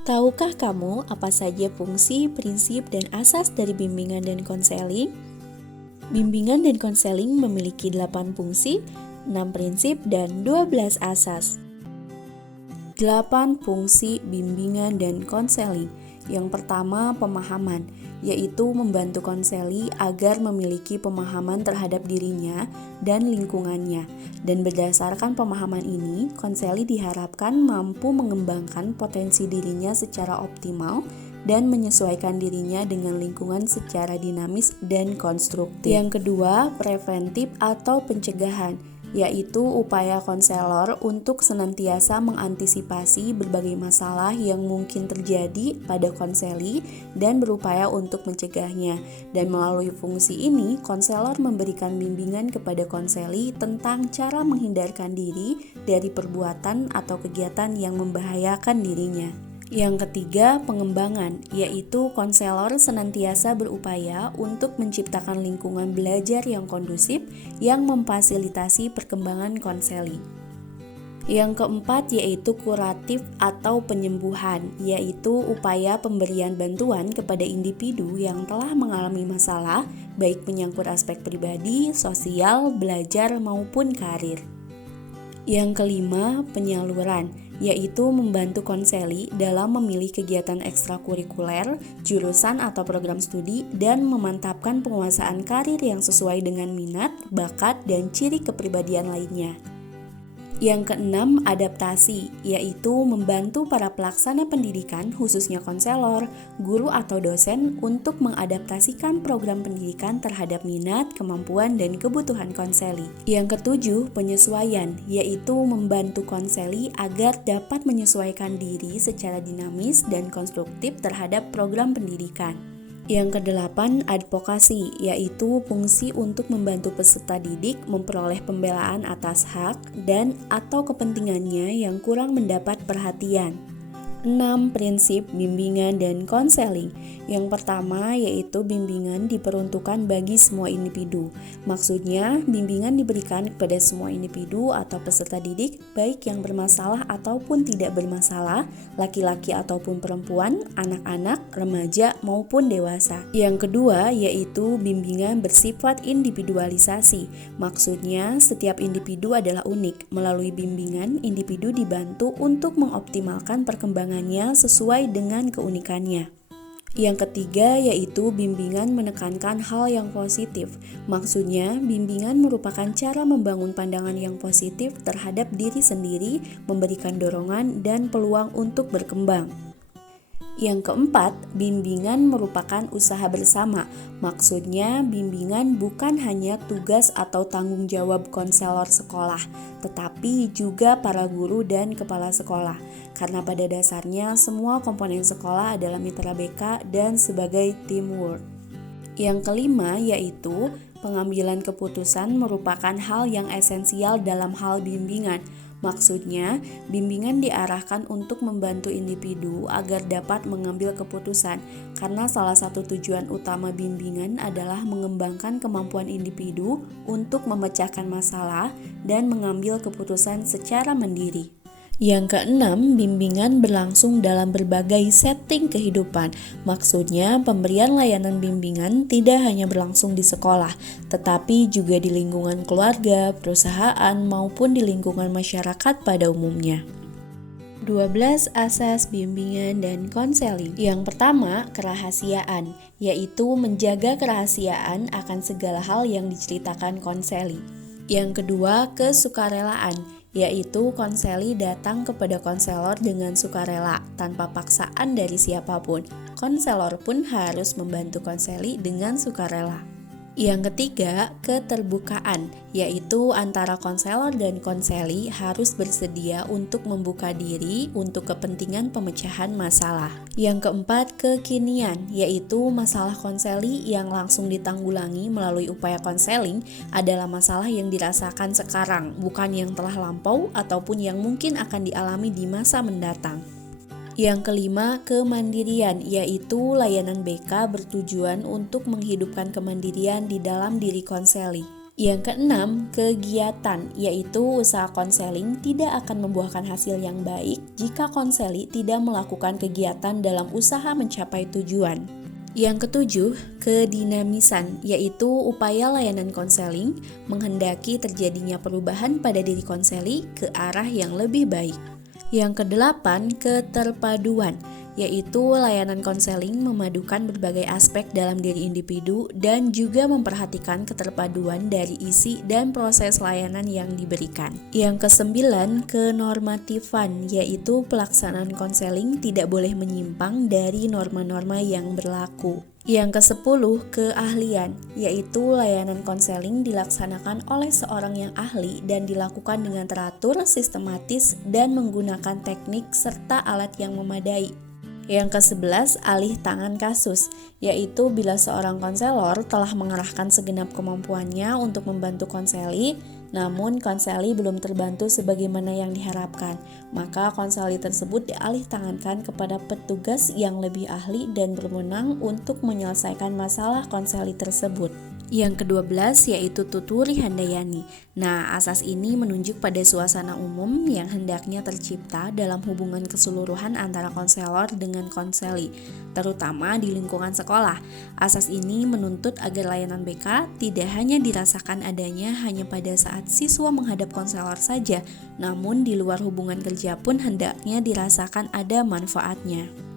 Tahukah kamu apa saja fungsi, prinsip, dan asas dari bimbingan dan konseling? Bimbingan dan konseling memiliki 8 fungsi, 6 prinsip, dan 12 asas. 8 fungsi bimbingan dan konseling. Yang pertama, pemahaman, yaitu membantu konseli agar memiliki pemahaman terhadap dirinya dan lingkungannya. Dan berdasarkan pemahaman ini, konseli diharapkan mampu mengembangkan potensi dirinya secara optimal dan menyesuaikan dirinya dengan lingkungan secara dinamis dan konstruktif. Yang kedua, preventif atau pencegahan, yaitu upaya konselor untuk senantiasa mengantisipasi berbagai masalah yang mungkin terjadi pada konseli dan berupaya untuk mencegahnya. Dan melalui fungsi ini, konselor memberikan bimbingan kepada konseli tentang cara menghindarkan diri dari perbuatan atau kegiatan yang membahayakan dirinya. Yang ketiga, pengembangan, yaitu konselor senantiasa berupaya untuk menciptakan lingkungan belajar yang kondusif yang memfasilitasi perkembangan konseli. Yang keempat yaitu kuratif atau penyembuhan, yaitu upaya pemberian bantuan kepada individu yang telah mengalami masalah, baik menyangkut aspek pribadi, sosial, belajar, maupun karir. Yang kelima, penyaluran, yaitu membantu konseli dalam memilih kegiatan ekstrakurikuler, jurusan atau program studi, dan memantapkan penguasaan karir yang sesuai dengan minat, bakat, dan ciri kepribadian lainnya. Yang keenam, adaptasi, yaitu membantu para pelaksana pendidikan, khususnya konselor, guru atau dosen untuk mengadaptasikan program pendidikan terhadap minat, kemampuan, dan kebutuhan konseli. Yang ketujuh, penyesuaian, yaitu membantu konseli agar dapat menyesuaikan diri secara dinamis dan konstruktif terhadap program pendidikan. Yang kedelapan, advokasi, yaitu fungsi untuk membantu peserta didik memperoleh pembelaan atas hak dan atau kepentingannya yang kurang mendapat perhatian. 6 prinsip bimbingan dan konseling. Yang pertama yaitu bimbingan diperuntukkan bagi semua individu. Maksudnya, bimbingan diberikan kepada semua individu atau peserta didik, baik yang bermasalah ataupun tidak bermasalah, laki-laki ataupun perempuan, anak-anak, remaja maupun dewasa. Yang kedua yaitu bimbingan bersifat individualisasi. Maksudnya, setiap individu adalah unik. Melalui bimbingan, individu dibantu untuk mengoptimalkan perkembangan sesuai dengan keunikannya. Yang ketiga yaitu bimbingan menekankan hal yang positif. Maksudnya, bimbingan merupakan cara membangun pandangan yang positif terhadap diri sendiri, memberikan dorongan dan peluang untuk berkembang. Yang keempat, bimbingan merupakan usaha bersama. Maksudnya, bimbingan bukan hanya tugas atau tanggung jawab konselor sekolah, tetapi juga para guru dan kepala sekolah. Karena pada dasarnya semua komponen sekolah adalah mitra BK dan sebagai teamwork. Yang kelima yaitu pengambilan keputusan merupakan hal yang esensial dalam hal bimbingan. Maksudnya, bimbingan diarahkan untuk membantu individu agar dapat mengambil keputusan, karena salah satu tujuan utama bimbingan adalah mengembangkan kemampuan individu untuk memecahkan masalah dan mengambil keputusan secara mandiri. Yang keenam, bimbingan berlangsung dalam berbagai setting kehidupan. Maksudnya, pemberian layanan bimbingan tidak hanya berlangsung di sekolah, tetapi juga di lingkungan keluarga, perusahaan, maupun di lingkungan masyarakat pada umumnya. 12 asas bimbingan dan konseling. Yang pertama, kerahasiaan, yaitu menjaga kerahasiaan akan segala hal yang diceritakan konseli. Yang kedua, kesukarelaan, yaitu konseli datang kepada konselor dengan sukarela, tanpa paksaan dari siapapun. Konselor pun harus membantu konseli dengan sukarela. Yang ketiga, keterbukaan, yaitu antara konselor dan konseli harus bersedia untuk membuka diri untuk kepentingan pemecahan masalah. Yang keempat, kekinian, yaitu masalah konseli yang langsung ditanggulangi melalui upaya konseling adalah masalah yang dirasakan sekarang, bukan yang telah lampau ataupun yang mungkin akan dialami di masa mendatang. Yang kelima, kemandirian, yaitu layanan BK bertujuan untuk menghidupkan kemandirian di dalam diri konseli. Yang keenam, kegiatan, yaitu usaha konseling tidak akan membuahkan hasil yang baik jika konseli tidak melakukan kegiatan dalam usaha mencapai tujuan. Yang ketujuh, kedinamisan, yaitu upaya layanan konseling menghendaki terjadinya perubahan pada diri konseli ke arah yang lebih baik. Yang kedelapan, keterpaduan, yaitu layanan konseling memadukan berbagai aspek dalam diri individu dan juga memperhatikan keterpaduan dari isi dan proses layanan yang diberikan. Yang kesembilan, kenormatifan, yaitu pelaksanaan konseling tidak boleh menyimpang dari norma-norma yang berlaku. Yang ke-10, keahlian, yaitu layanan konseling dilaksanakan oleh seorang yang ahli dan dilakukan dengan teratur, sistematis, dan menggunakan teknik serta alat yang memadai. Yang ke-11, alih tangan kasus, yaitu bila seorang konselor telah mengerahkan segenap kemampuannya untuk membantu konseli, namun konseli belum terbantu sebagaimana yang diharapkan, maka konseli tersebut dialih tangankan kepada petugas yang lebih ahli dan berwenang untuk menyelesaikan masalah konseli tersebut. Yang ke-12 yaitu tuturi handayani. Nah, asas ini menunjuk pada suasana umum yang hendaknya tercipta dalam hubungan keseluruhan antara konselor dengan konseli, terutama di lingkungan sekolah. Asas ini menuntut agar layanan BK tidak hanya dirasakan adanya hanya pada saat siswa menghadap konselor saja, namun di luar hubungan kerja pun hendaknya dirasakan ada manfaatnya.